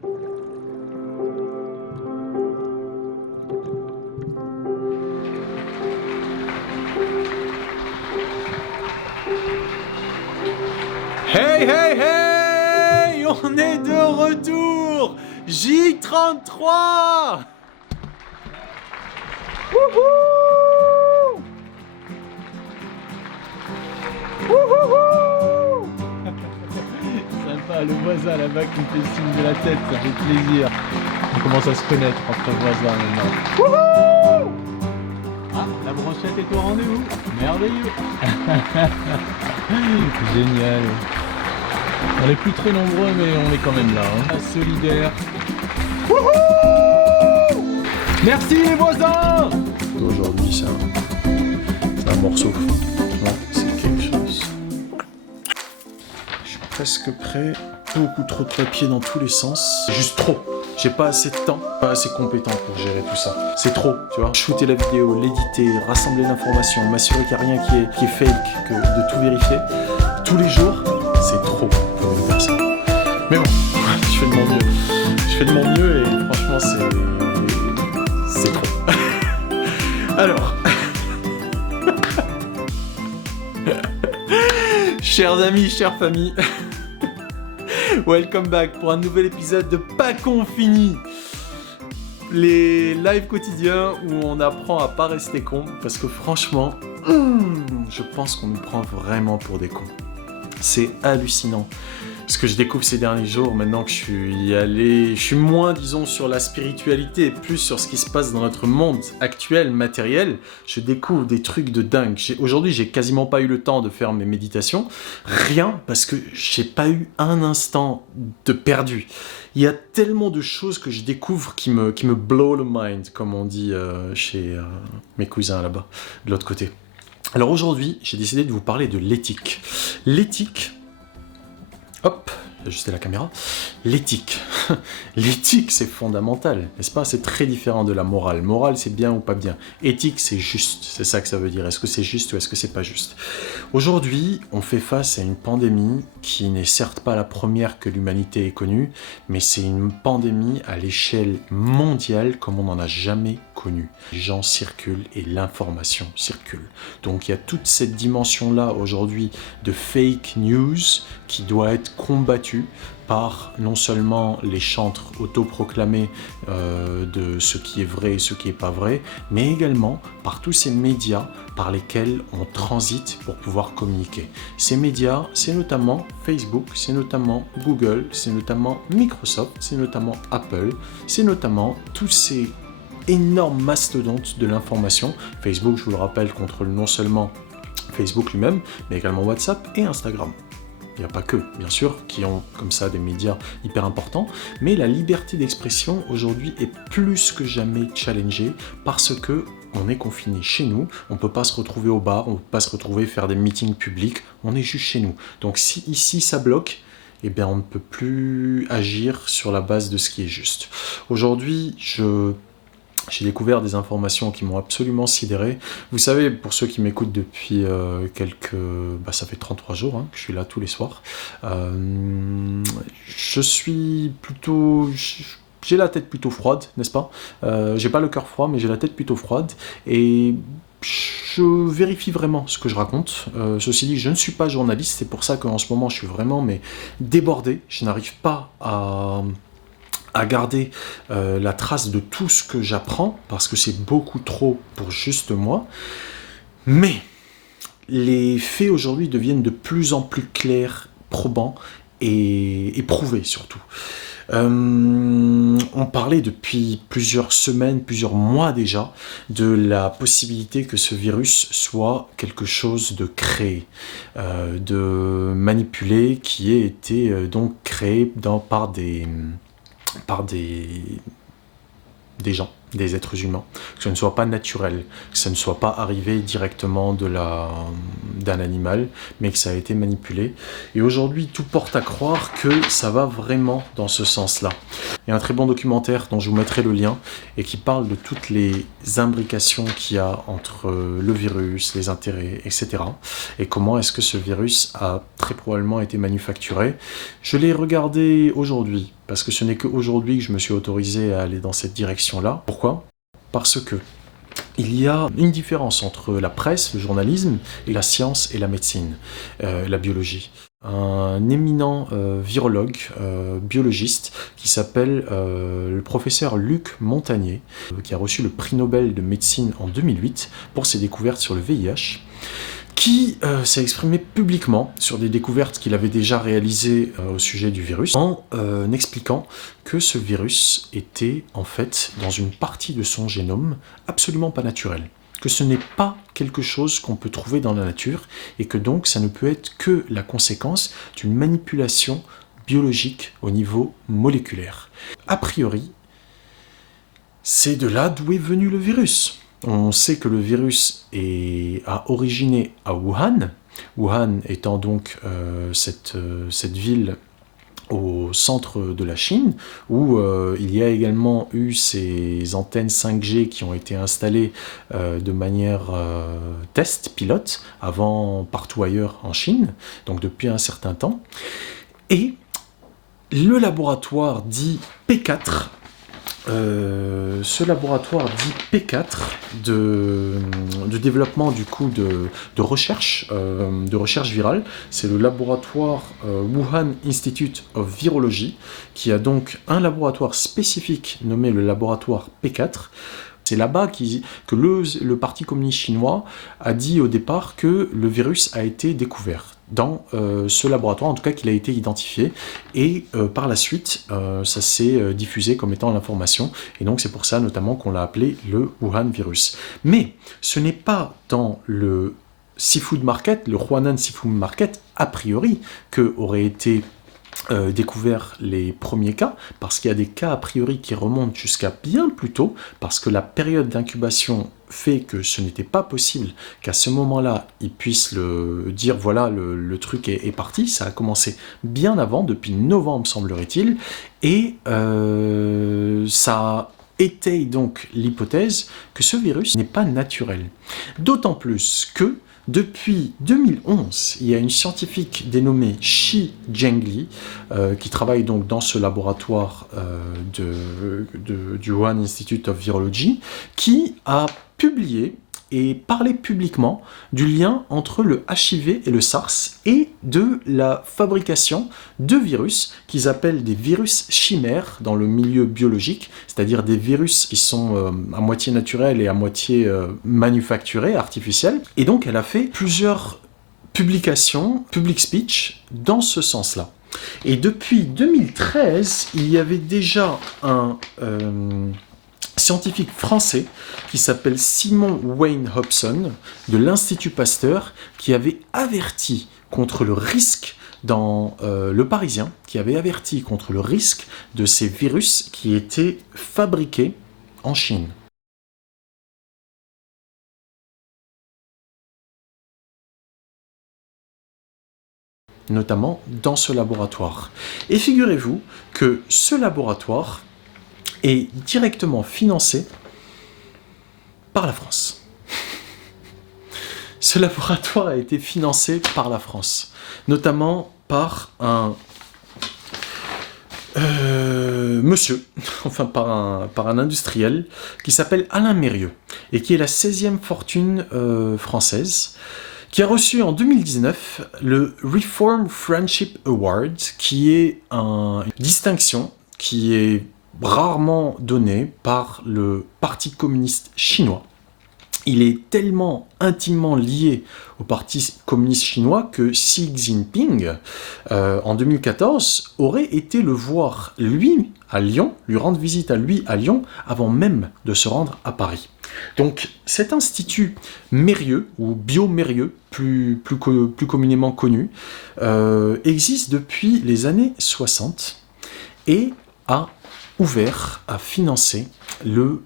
Hey, hey, hey! On est de retour! J33! Wouhou! Wouhou! Sympa, le voisin là-bas qui me fait signe de la tête, ça fait plaisir. On commence à se connaître entre voisins maintenant. Wouhou! Ah, la brochette est au rendez-vous. Merveilleux. Génial. On n'est plus très nombreux, mais on est quand même là. Hein. Solidaire. Wouhou! Merci les voisins. Aujourd'hui, c'est un morceau. Non, c'est quelque chose. Je suis presque prêt. Beaucoup trop de papier dans tous les sens. C'est juste trop. J'ai pas assez de temps, pas assez compétent pour gérer tout ça. C'est trop, tu vois. Shooter la vidéo, l'éditer, rassembler l'information, m'assurer qu'il n'y a rien qui est fake, que de tout vérifier. Tous les jours, c'est trop pour une personne. Mais bon, je fais de mon mieux. Je fais de mon mieux et franchement, c'est trop. Alors, chers amis, chères familles, welcome back pour un nouvel épisode de Pas Confini. Les lives quotidiens où on apprend à pas rester con, parce que franchement, je pense qu'on nous prend vraiment pour des cons. C'est hallucinant. Ce que je découvre ces derniers jours, maintenant que je suis moins, disons, sur la spiritualité et plus sur ce qui se passe dans notre monde actuel, matériel, je découvre des trucs de dingue. Aujourd'hui, j'ai quasiment pas eu le temps de faire mes méditations. Rien, parce que j'ai pas eu un instant de perdu. Il y a tellement de choses que je découvre qui me blow the mind, comme on dit chez mes cousins là-bas, de l'autre côté. Alors aujourd'hui, j'ai décidé de vous parler de l'éthique. L'éthique... Hop, ajuster la caméra. L'éthique. L'éthique, c'est fondamental, n'est-ce pas? C'est très différent de la morale. Morale, c'est bien ou pas bien. Éthique, c'est juste. C'est ça que ça veut dire. Est-ce que c'est juste ou est-ce que c'est pas juste? Aujourd'hui, on fait face à une pandémie qui n'est certes pas la première que l'humanité ait connue, mais c'est une pandémie à l'échelle mondiale comme on n'en a jamais connu. Les gens circulent et l'information circule. Donc il y a toute cette dimension-là aujourd'hui de fake news qui doit être combattue par non seulement les chantres autoproclamés de ce qui est vrai et ce qui n'est pas vrai, mais également par tous ces médias par lesquels on transite pour pouvoir communiquer. Ces médias, c'est notamment Facebook, c'est notamment Google, c'est notamment Microsoft, c'est notamment Apple, c'est notamment tous ces énormes mastodontes de l'information. Facebook, je vous le rappelle, contrôle non seulement Facebook lui-même, mais également WhatsApp et Instagram. Il n'y a pas que, bien sûr, qui ont comme ça des médias hyper importants, mais la liberté d'expression aujourd'hui est plus que jamais challengée parce que on est confiné chez nous, on ne peut pas se retrouver au bar, on ne peut pas se retrouver faire des meetings publics, on est juste chez nous. Donc si ici ça bloque, eh bien on ne peut plus agir sur la base de ce qui est juste. Aujourd'hui, j'ai découvert des informations qui m'ont absolument sidéré. Vous savez, pour ceux qui m'écoutent depuis ça fait 33 jours que je suis là tous les soirs. J'ai la tête plutôt froide, n'est-ce pas? J'ai pas le cœur froid, mais j'ai la tête plutôt froide. Et je vérifie vraiment ce que je raconte. Ceci dit, je ne suis pas journaliste. C'est pour ça qu'en ce moment, je suis vraiment débordé. Je n'arrive pas à garder la trace de tout ce que j'apprends, parce que c'est beaucoup trop pour juste moi. Mais les faits aujourd'hui deviennent de plus en plus clairs, probants et prouvés surtout. On parlait depuis plusieurs semaines, plusieurs mois déjà, de la possibilité que ce virus soit quelque chose de créé, de manipulé, qui ait été donc créé par des gens, des êtres humains, que ce ne soit pas naturel, que ça ne soit pas arrivé directement d'un animal, mais que ça a été manipulé. Et aujourd'hui, tout porte à croire que ça va vraiment dans ce sens-là. Il y a un très bon documentaire dont je vous mettrai le lien et qui parle de toutes les imbrications qu'il y a entre le virus, les intérêts, etc. Et comment est-ce que ce virus a très probablement été manufacturé. Je l'ai regardé aujourd'hui, parce que ce n'est qu'aujourd'hui que je me suis autorisé à aller dans cette direction-là. Pourquoi ? Parce que il y a une différence entre la presse, le journalisme, et la science et la médecine, la biologie. Un éminent virologue, biologiste, qui s'appelle le professeur Luc Montagnier, qui a reçu le prix Nobel de médecine en 2008 pour ses découvertes sur le VIH, qui s'est exprimé publiquement sur des découvertes qu'il avait déjà réalisées au sujet du virus, en expliquant que ce virus était en fait dans une partie de son génome absolument pas naturelle, que ce n'est pas quelque chose qu'on peut trouver dans la nature, et que donc ça ne peut être que la conséquence d'une manipulation biologique au niveau moléculaire. A priori, c'est de là d'où est venu le virus. On sait que le virus a originé à Wuhan, Wuhan étant donc cette ville au centre de la Chine, où il y a également eu ces antennes 5G qui ont été installées de manière test, pilote, avant partout ailleurs en Chine, donc depuis un certain temps. Et le laboratoire dit P4, ce laboratoire dit P4 de développement du coup de recherche virale, c'est le laboratoire Wuhan Institute of Virology, qui a donc un laboratoire spécifique nommé le laboratoire P4. C'est là-bas que le Parti communiste chinois a dit au départ que le virus a été découvert dans ce laboratoire, en tout cas qu'il a été identifié, et par la suite, ça s'est diffusé comme étant l'information, et donc c'est pour ça notamment qu'on l'a appelé le Wuhan virus. Mais ce n'est pas dans le Seafood Market, le Huanan Seafood Market, a priori, que aurait été découvert les premiers cas, parce qu'il y a des cas a priori qui remontent jusqu'à bien plus tôt, parce que la période d'incubation fait que ce n'était pas possible qu'à ce moment-là, ils puissent dire voilà, le truc est parti. Ça a commencé bien avant, depuis novembre semblerait-il, et ça étaye donc l'hypothèse que ce virus n'est pas naturel. D'autant plus que depuis 2011, il y a une scientifique dénommée Shi Zhengli qui travaille donc dans ce laboratoire du Wuhan Institute of Virology, qui a publié et parlé publiquement du lien entre le HIV et le SARS et de la fabrication de virus qu'ils appellent des virus chimères dans le milieu biologique, c'est-à-dire des virus qui sont à moitié naturels et à moitié manufacturés, artificiels. Et donc elle a fait plusieurs publications, public speech, dans ce sens-là. Et depuis 2013, il y avait déjà un scientifique français qui s'appelle Simon Wayne Hobson de l'Institut Pasteur, qui avait averti contre le risque dans Le Parisien, qui avait averti contre le risque de ces virus qui étaient fabriqués en Chine. Notamment dans ce laboratoire. Et figurez-vous que ce laboratoire est directement financé par la France. Ce laboratoire a été financé par la France, notamment par un monsieur, enfin par un industriel qui s'appelle Alain Mérieux et qui est la 16e fortune française, qui a reçu en 2019 le Reform Friendship Award, qui est une distinction qui est rarement donné par le Parti communiste chinois. Il est tellement intimement lié au Parti communiste chinois que Xi Jinping, en 2014, aurait été le voir, lui, à Lyon, lui rendre visite à lui à Lyon, avant même de se rendre à Paris. Donc cet institut Mérieux, ou Bio-Mérieux, plus communément connu, existe depuis les années 60 et a ouvert à financer le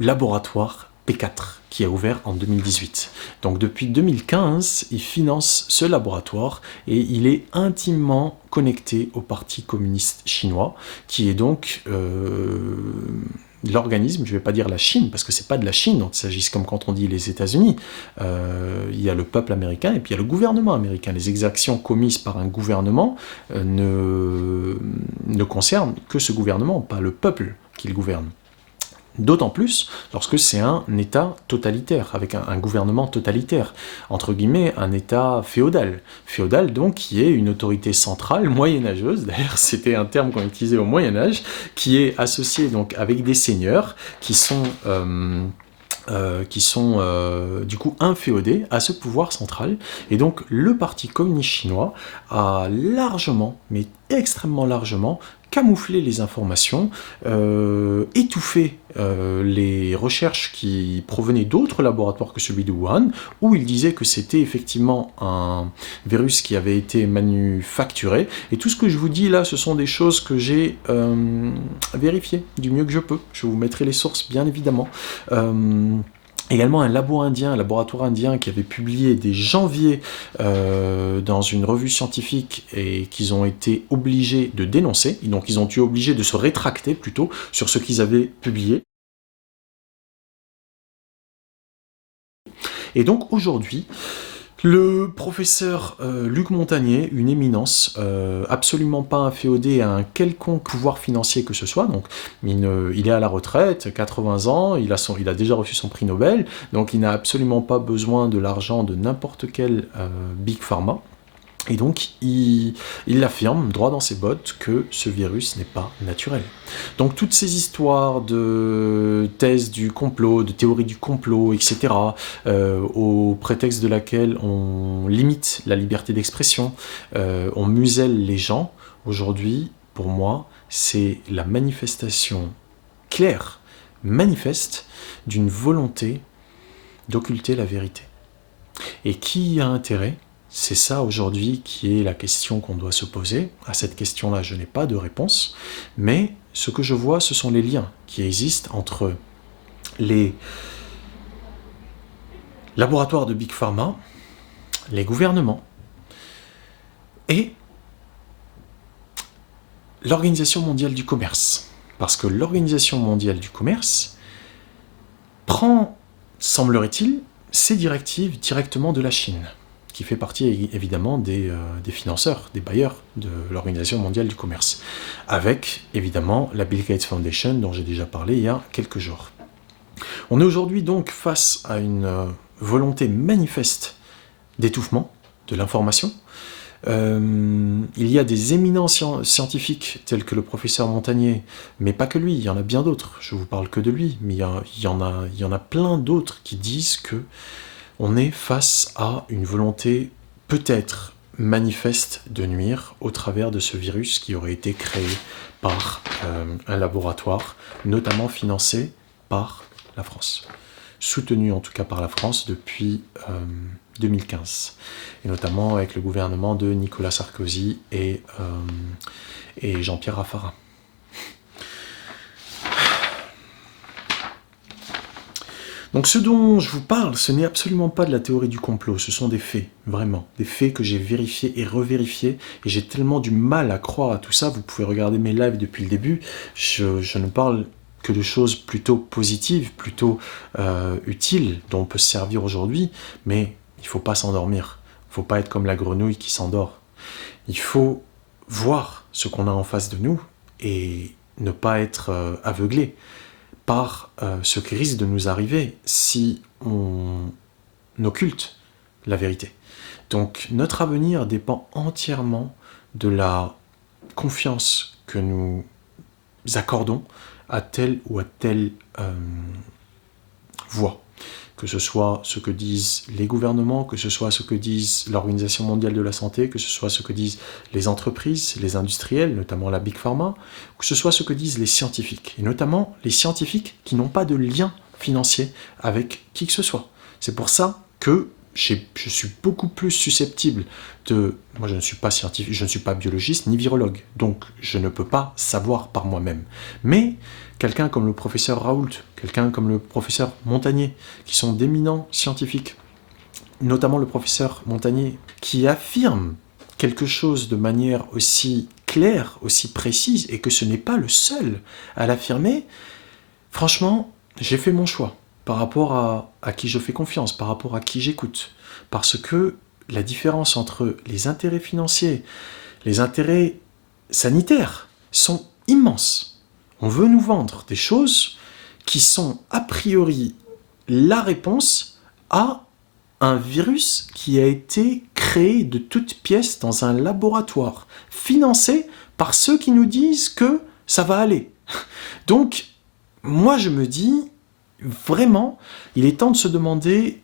laboratoire P4 qui a ouvert en 2018. Donc depuis 2015, il finance ce laboratoire et il est intimement connecté au Parti communiste chinois, qui est donc l'organisme, je ne vais pas dire la Chine, parce que c'est pas de la Chine dont il s'agit, comme quand on dit les États-Unis. Il y a le peuple américain et puis il y a le gouvernement américain. Les exactions commises par un gouvernement ne concernent que ce gouvernement, pas le peuple qu'il gouverne. D'autant plus lorsque c'est un État totalitaire, avec un gouvernement totalitaire, entre guillemets un État féodal. Féodal donc qui est une autorité centrale, moyenâgeuse, d'ailleurs c'était un terme qu'on utilisait au Moyen-Âge, qui est associé donc avec des seigneurs qui sont du coup inféodés à ce pouvoir central. Et donc le Parti communiste chinois a largement, mais extrêmement largement, camoufler les informations, étouffer les recherches qui provenaient d'autres laboratoires que celui de Wuhan, où il disait que c'était effectivement un virus qui avait été manufacturé. Et tout ce que je vous dis là, ce sont des choses que j'ai vérifiées du mieux que je peux. Je vous mettrai les sources, bien évidemment. Également un laboratoire indien qui avait publié dès janvier dans une revue scientifique et qu'ils ont été obligés de dénoncer. Donc ils ont été obligés de se rétracter plutôt sur ce qu'ils avaient publié. Et donc aujourd'hui, le professeur Luc Montagnier, une éminence, absolument pas inféodé à un quelconque pouvoir financier que ce soit, donc il est à la retraite, 80 ans, il a déjà reçu son prix Nobel, donc il n'a absolument pas besoin de l'argent de n'importe quel Big Pharma. Et donc, il affirme, droit dans ses bottes, que ce virus n'est pas naturel. Donc, toutes ces histoires de thèses du complot, de théories du complot, etc., au prétexte de laquelle on limite la liberté d'expression, on muselle les gens, aujourd'hui, pour moi, c'est la manifestation claire, manifeste, d'une volonté d'occulter la vérité. Et qui y a intérêt ? C'est ça aujourd'hui qui est la question qu'on doit se poser. À cette question-là, je n'ai pas de réponse, mais ce que je vois, ce sont les liens qui existent entre les laboratoires de Big Pharma, les gouvernements et l'Organisation mondiale du commerce. Parce que l'Organisation mondiale du commerce prend, semblerait-il, ses directives directement de la Chine, qui fait partie évidemment des financeurs, des bailleurs de l'Organisation mondiale du commerce, avec évidemment la Bill Gates Foundation dont j'ai déjà parlé il y a quelques jours. On est aujourd'hui donc face à une volonté manifeste d'étouffement de l'information. Il y a des éminents scientifiques tels que le professeur Montagnier, mais pas que lui, il y en a bien d'autres, je ne vous parle que de lui, mais il y en a plein d'autres qui disent que on est face à une volonté peut-être manifeste de nuire au travers de ce virus qui aurait été créé par un laboratoire, notamment financé par la France, soutenu en tout cas par la France depuis 2015, et notamment avec le gouvernement de Nicolas Sarkozy et Jean-Pierre Raffarin. Donc ce dont je vous parle, ce n'est absolument pas de la théorie du complot, ce sont des faits, vraiment, des faits que j'ai vérifiés et revérifiés, et j'ai tellement du mal à croire à tout ça, vous pouvez regarder mes lives depuis le début, je ne parle que de choses plutôt positives, plutôt utiles, dont on peut se servir aujourd'hui, mais il ne faut pas s'endormir, il ne faut pas être comme la grenouille qui s'endort. Il faut voir ce qu'on a en face de nous, et ne pas être aveuglé par ce qui risque de nous arriver si on occulte la vérité. Donc notre avenir dépend entièrement de la confiance que nous accordons à telle ou à telle voie. Que ce soit ce que disent les gouvernements, que ce soit ce que disent l'Organisation mondiale de la santé, que ce soit ce que disent les entreprises, les industriels, notamment la Big Pharma, que ce soit ce que disent les scientifiques, et notamment les scientifiques qui n'ont pas de lien financier avec qui que ce soit. C'est pour ça que je suis beaucoup plus susceptible de... Moi, je ne suis pas scientifique, je ne suis pas biologiste ni virologue, donc je ne peux pas savoir par moi-même. Mais quelqu'un comme le professeur Raoult, quelqu'un comme le professeur Montagnier, qui sont d'éminents scientifiques, notamment le professeur Montagnier, qui affirme quelque chose de manière aussi claire, aussi précise, et que ce n'est pas le seul à l'affirmer, franchement, j'ai fait mon choix par rapport à qui je fais confiance, par rapport à qui j'écoute. Parce que la différence entre les intérêts financiers, les intérêts sanitaires sont immenses. On veut nous vendre des choses qui sont a priori la réponse à un virus qui a été créé de toutes pièces dans un laboratoire, financé par ceux qui nous disent que ça va aller. Donc, moi je me dis, vraiment, il est temps de se demander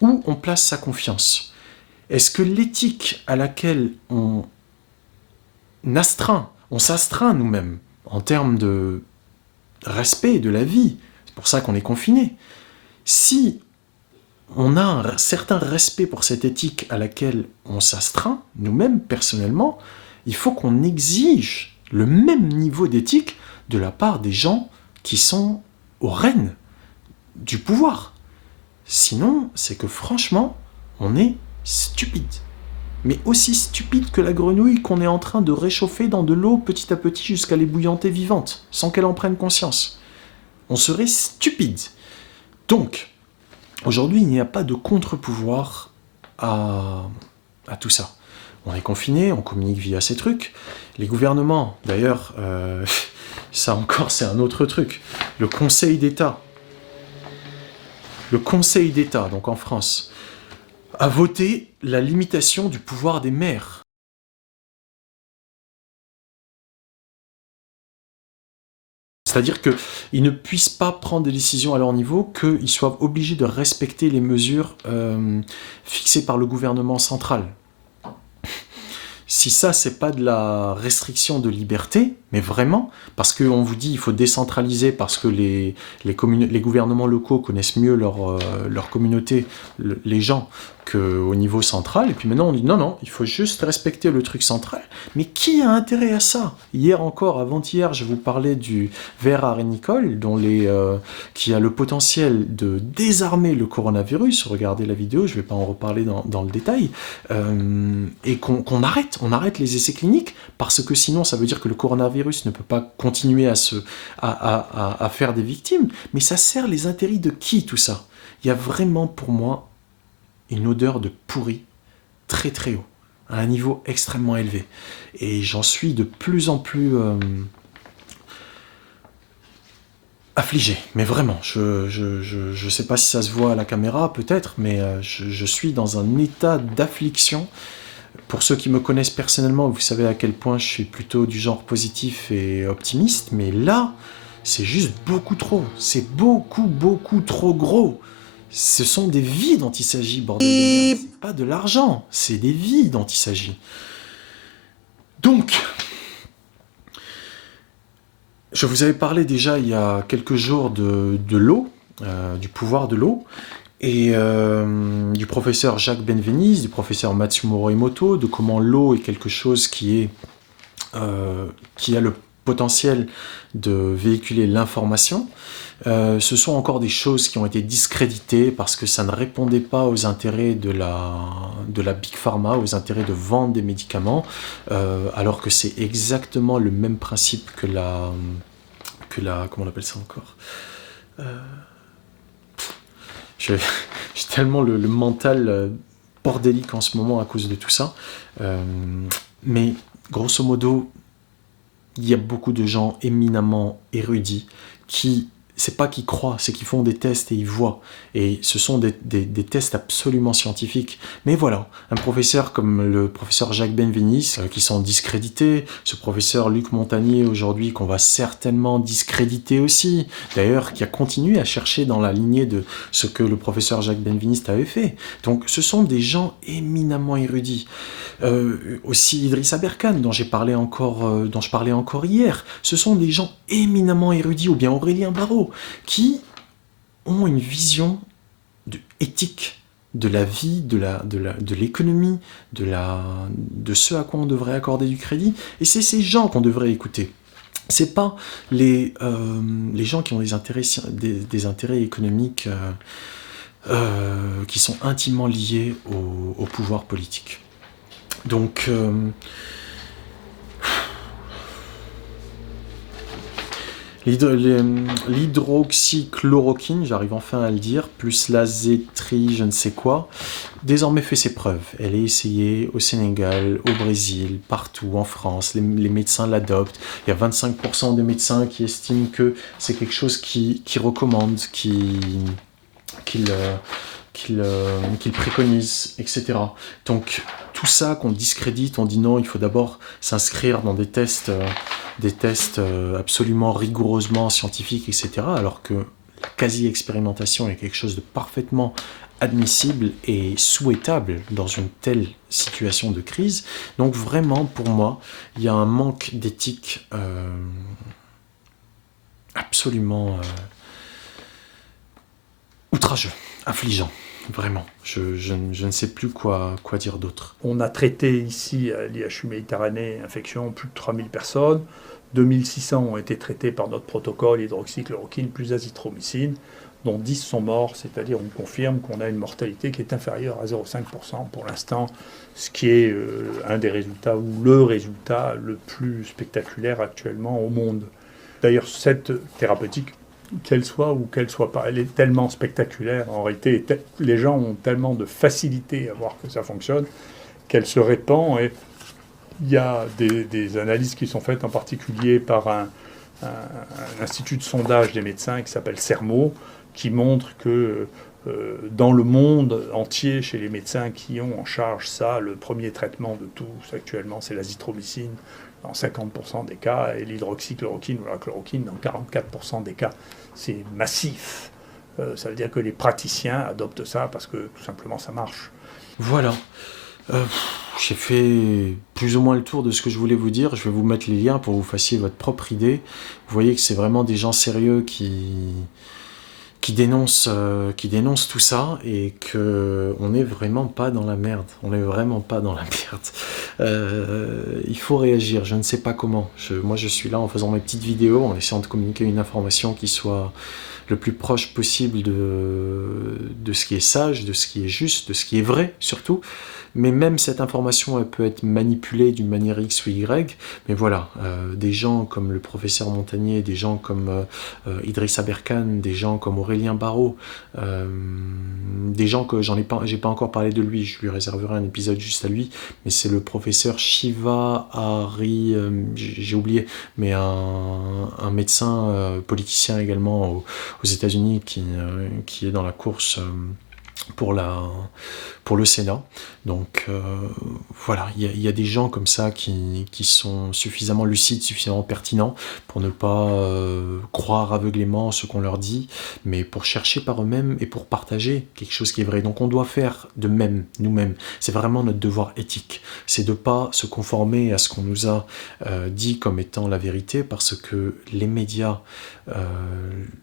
où on place sa confiance. Est-ce que l'éthique à laquelle on s'astreint nous-mêmes en termes de respect de la vie, c'est pour ça qu'on est confiné, si on a un certain respect pour cette éthique à laquelle on s'astreint, nous-mêmes personnellement, il faut qu'on exige le même niveau d'éthique de la part des gens qui sont aux rênes du pouvoir. Sinon, c'est que franchement, on est stupide. Mais aussi stupide que la grenouille qu'on est en train de réchauffer dans de l'eau petit à petit jusqu'à l'ébouillanter vivante, sans qu'elle en prenne conscience. On serait stupide. Donc, aujourd'hui, il n'y a pas de contre-pouvoir à tout ça. On est confiné, on communique via ces trucs. Les gouvernements, d'ailleurs, ça encore, c'est un autre truc. Le Conseil d'État, donc en France, a voté la limitation du pouvoir des maires. C'est-à-dire qu'ils ne puissent pas prendre des décisions à leur niveau, qu'ils soient obligés de respecter les mesures fixées par le gouvernement central. Si ça, c'est pas de la restriction de liberté, mais vraiment, parce qu'on vous dit qu'il faut décentraliser, parce que les gouvernements locaux connaissent mieux leur communauté, les gens, qu'au niveau central, et puis maintenant on dit non, il faut juste respecter le truc central. Mais qui a intérêt à ça? Hier encore, avant-hier, je vous parlais du ver arénicole, qui a le potentiel de désarmer le coronavirus. Regardez la vidéo, je ne vais pas en reparler dans le détail. Et qu'on arrête les essais cliniques, parce que sinon ça veut dire que le coronavirus ne peut pas continuer à faire des victimes. Mais ça sert les intérêts de qui, tout ça? Il y a vraiment pour moi une odeur de pourri très très haut, à un niveau extrêmement élevé. Et j'en suis de plus en plus affligé, mais vraiment, je sais pas si ça se voit à la caméra, peut-être, mais je suis dans un état d'affliction. Pour ceux qui me connaissent personnellement, vous savez à quel point je suis plutôt du genre positif et optimiste, mais là, c'est juste beaucoup trop. C'est beaucoup trop gros. Ce sont des vies dont il s'agit, bordel de merde. C'est pas de l'argent, c'est des vies dont il s'agit. Donc, je vous avais parlé déjà il y a quelques jours de l'eau, du pouvoir de l'eau, et du professeur Jacques Benveniste, du professeur Matsumoro Emoto, de comment l'eau est quelque chose qui a le potentiel de véhiculer l'information. Ce sont encore des choses qui ont été discréditées parce que ça ne répondait pas aux intérêts de la Big Pharma, aux intérêts de vendre des médicaments, alors que c'est exactement le même principe que la comment on appelle ça encore, j'ai tellement le mental bordélique en ce moment à cause de tout ça. Mais grosso modo, il y a beaucoup de gens éminemment érudits qui, c'est pas qu'ils croient, c'est qu'ils font des tests et ils voient. Et ce sont des tests absolument scientifiques. Mais voilà, un professeur comme le professeur Jacques Benveniste, qui sont discrédités, ce professeur Luc Montagnier aujourd'hui, qu'on va certainement discréditer aussi, d'ailleurs, qui a continué à chercher dans la lignée de ce que le professeur Jacques Benveniste avait fait. Donc ce sont des gens éminemment érudits. Aussi Idriss Aberkan, dont je parlais encore hier, ce sont des gens éminemment érudits, ou bien Aurélien Barraud, qui ont une vision éthique de la vie, de l'économie, de ce à quoi on devrait accorder du crédit. Et c'est ces gens qu'on devrait écouter. C'est pas les gens qui ont des intérêts économiques qui sont intimement liés au pouvoir politique. Donc, l'hydroxychloroquine, j'arrive enfin à le dire, plus l'azétrie, je ne sais quoi, désormais fait ses preuves. Elle est essayée au Sénégal, au Brésil, partout, en France. Les médecins l'adoptent. Il y a 25% des médecins qui estiment que c'est quelque chose qu'ils recommandent, qu'ils préconisent, etc. Donc, tout ça qu'on discrédite, on dit non, il faut d'abord s'inscrire dans des tests absolument rigoureusement scientifiques, etc. Alors que la quasi-expérimentation est quelque chose de parfaitement admissible et souhaitable dans une telle situation de crise. Donc vraiment, pour moi, il y a un manque d'éthique absolument outrageux, affligeant. Vraiment, je ne sais plus quoi dire d'autre. On a traité ici à l'IHU Méditerranée infection plus de 3000 personnes. 2600 ont été traités par notre protocole hydroxychloroquine plus azithromycine, dont 10 sont morts, c'est-à-dire on confirme qu'on a une mortalité qui est inférieure à 0,5% pour l'instant, ce qui est un des résultats ou le résultat le plus spectaculaire actuellement au monde. D'ailleurs, cette thérapeutique, qu'elle soit ou qu'elle soit pas, elle est tellement spectaculaire. En réalité, les gens ont tellement de facilité à voir que ça fonctionne qu'elle se répand. Et il y a des analyses qui sont faites en particulier par un institut de sondage des médecins qui s'appelle CERMO, qui montre que dans le monde entier, chez les médecins qui ont en charge ça, le premier traitement de tous actuellement, c'est l'azithromycine dans 50% des cas, et l'hydroxychloroquine ou la chloroquine dans 44% des cas. C'est massif. Ça veut dire que les praticiens adoptent ça parce que tout simplement ça marche. Voilà. J'ai fait plus ou moins le tour de ce que je voulais vous dire. Je vais vous mettre les liens pour que vous fassiez votre propre idée. Vous voyez que c'est vraiment des gens sérieux qui dénoncent tout ça et qu'on n'est vraiment pas dans la merde. On n'est vraiment pas dans la merde. Il faut réagir. Je ne sais pas comment. Moi, je suis là en faisant mes petites vidéos, en essayant de communiquer une information qui soit le plus proche possible de ce qui est sage, de ce qui est juste, de ce qui est vrai, surtout. Mais même cette information, elle peut être manipulée d'une manière X ou Y. Mais voilà, des gens comme le professeur Montagnier, des gens comme Idriss Aberkan, des gens comme Aurélien Barraud, des gens que j'ai pas encore parlé de lui, je lui réserverai un épisode juste à lui, mais c'est le professeur Shiva Hari, j'ai oublié, mais un médecin politicien également aux États-Unis qui est dans la course pour le Sénat. Donc voilà, il y a des gens comme ça qui sont suffisamment lucides, suffisamment pertinents pour ne pas croire aveuglément ce qu'on leur dit, mais pour chercher par eux-mêmes et pour partager quelque chose qui est vrai. Donc on doit faire de même, nous-mêmes. C'est vraiment notre devoir éthique. C'est de ne pas se conformer à ce qu'on nous a dit comme étant la vérité, parce que les médias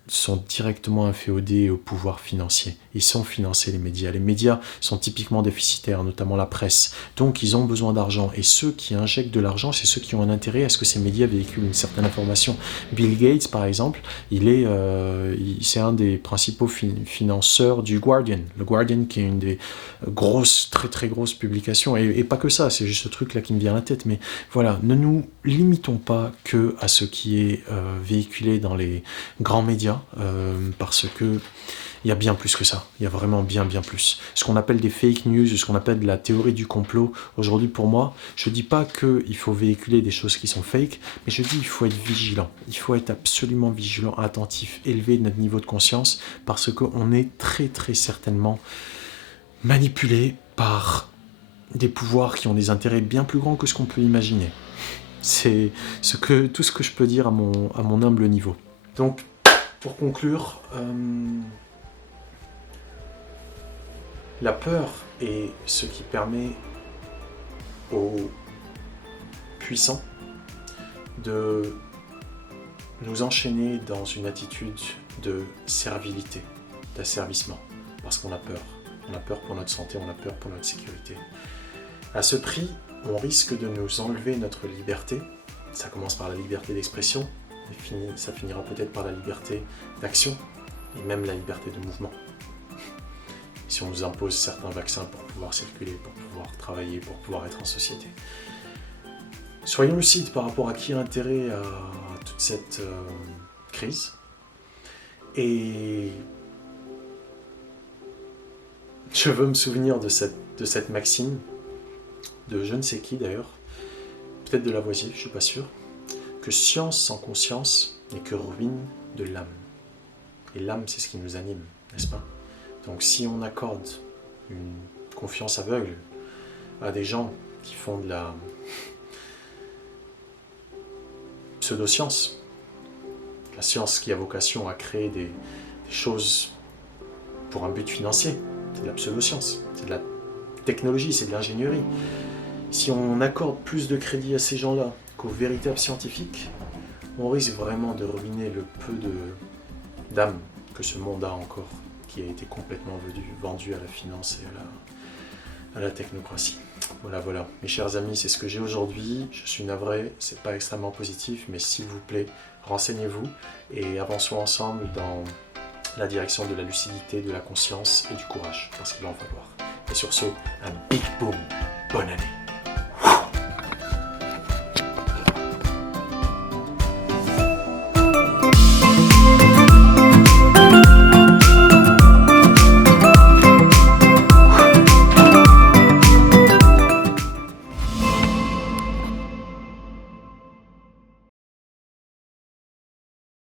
sont directement inféodés au pouvoir financier. Ils sont financés, les médias. Les médias sont typiquement déficitaires, notamment la presse. Donc ils ont besoin d'argent. Et ceux qui injectent de l'argent, c'est ceux qui ont un intérêt à ce que ces médias véhiculent une certaine information. Bill Gates, par exemple, c'est un des principaux financeurs du Guardian. Le Guardian qui est une des grosses, très très grosses publications. Et pas que ça, c'est juste ce truc-là qui me vient à la tête. Mais voilà, ne nous limitons pas que à ce qui est véhiculé dans les grands médias, parce que il y a bien plus que ça, il y a vraiment bien plus. Ce qu'on appelle des fake news, ce qu'on appelle de la théorie du complot, aujourd'hui pour moi, je dis pas qu'il faut véhiculer des choses qui sont fake, mais je dis qu'il faut être vigilant, il faut être absolument vigilant, attentif, élever notre niveau de conscience, parce qu'on est très très certainement manipulé par des pouvoirs qui ont des intérêts bien plus grands que ce qu'on peut imaginer. C'est tout ce que je peux dire à mon humble niveau. Donc, pour conclure, la peur est ce qui permet aux puissants de nous enchaîner dans une attitude de servilité, d'asservissement, parce qu'on a peur. On a peur pour notre santé, on a peur pour notre sécurité. À ce prix, on risque de nous enlever notre liberté. Ça commence par la liberté d'expression, et ça finira peut-être par la liberté d'action, et même la liberté de mouvement. Si on nous impose certains vaccins pour pouvoir circuler, pour pouvoir travailler, pour pouvoir être en société. Soyons lucides par rapport à qui a intérêt à toute cette crise. Et je veux me souvenir de cette maxime, de je ne sais qui d'ailleurs, peut-être de Lavoisier, je ne suis pas sûr, que science sans conscience n'est que ruine de l'âme. Et l'âme, c'est ce qui nous anime, n'est-ce pas? Donc si on accorde une confiance aveugle à des gens qui font de la pseudo-science, la science qui a vocation à créer des choses pour un but financier, c'est de la pseudo-science, c'est de la technologie, c'est de l'ingénierie. Si on accorde plus de crédit à ces gens-là qu'aux véritables scientifiques, on risque vraiment de ruiner le peu d'âme que ce monde a encore, qui a été complètement vendu à la finance et à la technocratie. Voilà. Mes chers amis, c'est ce que j'ai aujourd'hui. Je suis navré, c'est pas extrêmement positif, mais s'il vous plaît, renseignez-vous et avançons ensemble dans la direction de la lucidité, de la conscience et du courage, parce qu'il va en falloir. Et sur ce, un big boom, bonne année.